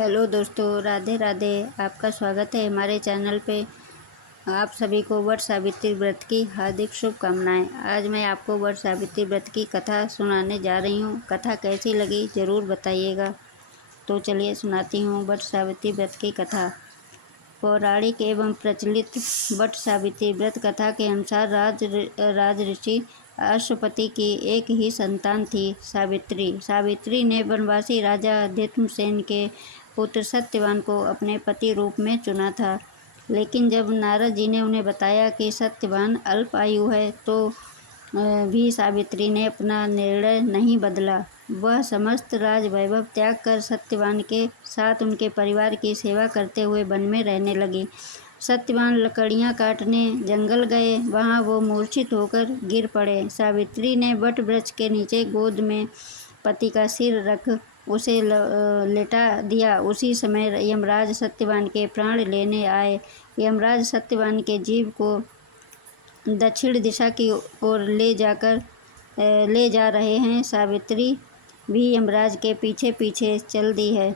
Hello दोस्तों, राधे राधे। आपका स्वागत है हमारे चैनल पे। आप सभी को वट सावित्री व्रत की हार्दिक शुभकामनाएं। आज मैं आपको वट सावित्री व्रत की कथा सुनाने जा रही हूँ। कथा कैसी लगी ज़रूर बताइएगा। तो चलिए सुनाती हूँ वट सावित्री व्रत की कथा। पौराणिक एवं प्रचलित वट सावित्री व्रत कथा के अनुसार राज ऋषि अश्वपति की एक ही संतान थी, सावित्री। सावित्री ने वनवासी राजा धृतसेन के पुत्र सत्यवान को अपने पति रूप में चुना था। लेकिन जब नारद जी ने उन्हें बताया कि सत्यवान अल्प आयु है, तो भी सावित्री ने अपना निर्णय नहीं बदला। वह समस्त राज वैभव त्याग कर सत्यवान के साथ उनके परिवार की सेवा करते हुए वन में रहने लगी। सत्यवान लकड़ियाँ काटने जंगल गए। वहाँ वो मूर्छित होकर गिर पड़े। सावित्री ने वट वृक्ष के नीचे गोद में पति का सिर रख उसे लेटा दिया। उसी समय यमराज सत्यवान के प्राण लेने आए। यमराज सत्यवान के जीव को दक्षिण दिशा की ओर ले जा रहे हैं। सावित्री भी यमराज के पीछे पीछे चल दी है।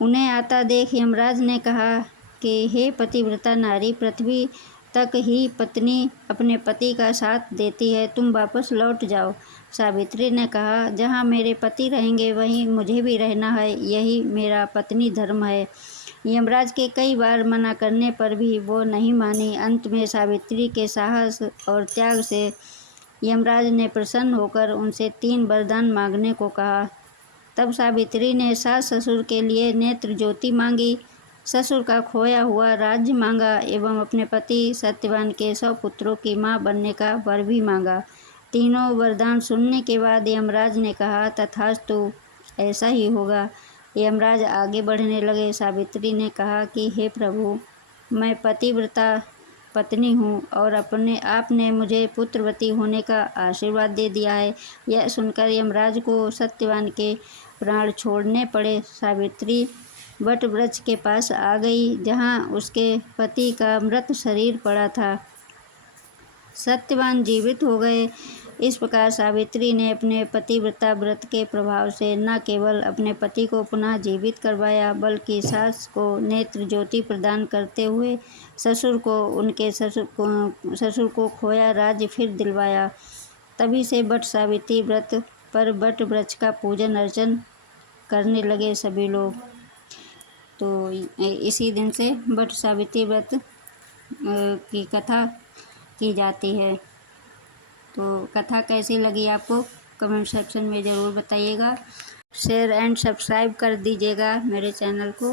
उन्हें आता देख यमराज ने कहा कि हे पतिव्रता नारी, पृथ्वी तक ही पत्नी अपने पति का साथ देती है, तुम वापस लौट जाओ। सावित्री ने कहा, जहाँ मेरे पति रहेंगे वहीं मुझे भी रहना है, यही मेरा पत्नी धर्म है। यमराज के कई बार मना करने पर भी वो नहीं मानी। अंत में सावित्री के साहस और त्याग से यमराज ने प्रसन्न होकर उनसे 3 वरदान मांगने को कहा। तब सावित्री ने सास ससुर के लिए नेत्र ज्योति मांगी, ससुर का खोया हुआ राज्य मांगा एवं अपने पति सत्यवान के 100 पुत्रों की मां बनने का वर भी मांगा। तीनों वरदान सुनने के बाद यमराज ने कहा, तथास्तु, ऐसा ही होगा। यमराज आगे बढ़ने लगे। सावित्री ने कहा कि हे प्रभु, मैं पतिव्रता पत्नी हूँ और आपने मुझे पुत्रवती होने का आशीर्वाद दे दिया है। यह सुनकर यमराज को सत्यवान के प्राण छोड़ने पड़े। सावित्री वट वृक्ष के पास आ गई, जहाँ उसके पति का मृत शरीर पड़ा था। सत्यवान जीवित हो गए। इस प्रकार सावित्री ने अपने पतिव्रता व्रत के प्रभाव से न केवल अपने पति को पुनः जीवित करवाया, बल्कि सास को नेत्र ज्योति प्रदान करते हुए ससुर को खोया राज्य फिर दिलवाया। तभी से वट सावित्री व्रत पर वट वृक्ष का पूजन अर्चन करने लगे सभी लोग। तो इसी दिन से वट सावित्री व्रत की कथा की जाती है। तो कथा कैसी लगी आपको कमेंट सेक्शन में ज़रूर बताइएगा। शेयर एंड सब्सक्राइब कर दीजिएगा मेरे चैनल को।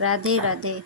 राधे राधे।